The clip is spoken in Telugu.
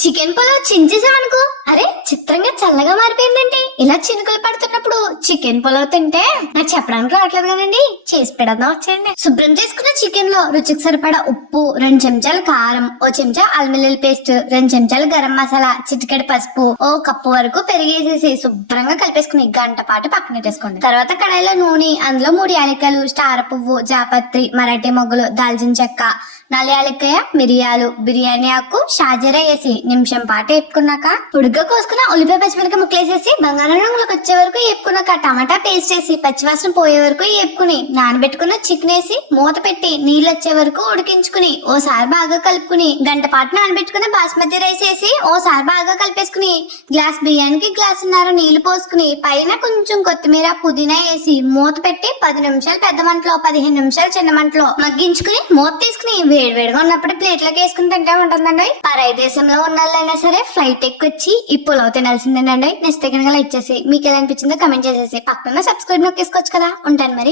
చికెన్ పులావ్ చించేసామనుకో, అరే చిత్రంగా చల్లగా మారిపోయిందండి. ఇలా చినుకులు పడుతున్నప్పుడు చికెన్ పులావ్ తింటే నాకు చెప్పడానికి రావట్లేదు కదండి, చేసి పెడదాం వచ్చేయండి. శుభ్రం చేసుకున్న చికెన్ లో రుచికి సరిపడా ఉప్పు, 2 చెంచాలు కారం, 1 చెంచా అల్లం వెల్లుల్లి పేస్ట్, 2 చెంచాలు గరం మసాలా, చిటికెడు పసుపు, 1 కప్పు వరకు పెరిగేసేసి శుభ్రంగా కలిపేసుకుని గంట పాటు పక్కన పెట్టేసుకోండి. తర్వాత కడాయిలో నూనె, అందులో 3 యాలకులు, స్టార్ పువ్వు, జాపత్రి, మరాఠీ మొగ్గలు, దాల్చిన చెక్క, 4 యాలక్కాయ, మిరియాలు, బిర్యానీ ఆకు, షాజీరా వేసి నిమిషం పాటు వేపుకున్నాక ఉడుగ్గా కోసుకున్న ఉల్లిపాయ పచ్చిమిరపకాయ ముక్కలేసేసి బంగారం రంగులోకి వచ్చే వరకు వేపుకున్నాక టమాటా పేస్ట్ వేసి పచ్చివాసన పోయే వరకు వేపుకుని నానబెట్టుకున్న చికెన్ వేసి మూత పెట్టి నీళ్ళు వచ్చే వరకు ఉడికించుకుని ఓసారి బాగా కలుపుకుని గంట పాటు నానబెట్టుకున్న బాస్మతి రైస్ వేసి ఓసారి బాగా కలిపేసుకుని గ్లాస్ బియ్యానికి గ్లాసున్నర నీళ్లు పోసుకుని పైన కొంచెం కొత్తిమీర, పుదీనా వేసి మూత పెట్టి 10 నిమిషాలు పెద్ద మంటలో, 15 నిమిషాలు చిన్న మంటలో మగ్గించుకుని మూత తీసుకుని వేడివేడిగా ఉన్నప్పుడు ప్లేట్లోకి వేసుకుని తింటే ఉంటుందండి. పరాయి దేశంలో ఉన్న వాళ్ళైనా సరే ఫ్లైట్ ఎక్కొచ్చి ఈ పులావ్ తినాల్సిందేనండి. నెక్స్ట్ కనుక లైక్ చేసి మీకు ఎలా అనిపించిందో కమెంట్ చేసేసి పక్కన సబ్స్క్రైబ్ నొక్కేసుకోవచ్చు కదా. ఉంటాను మరి.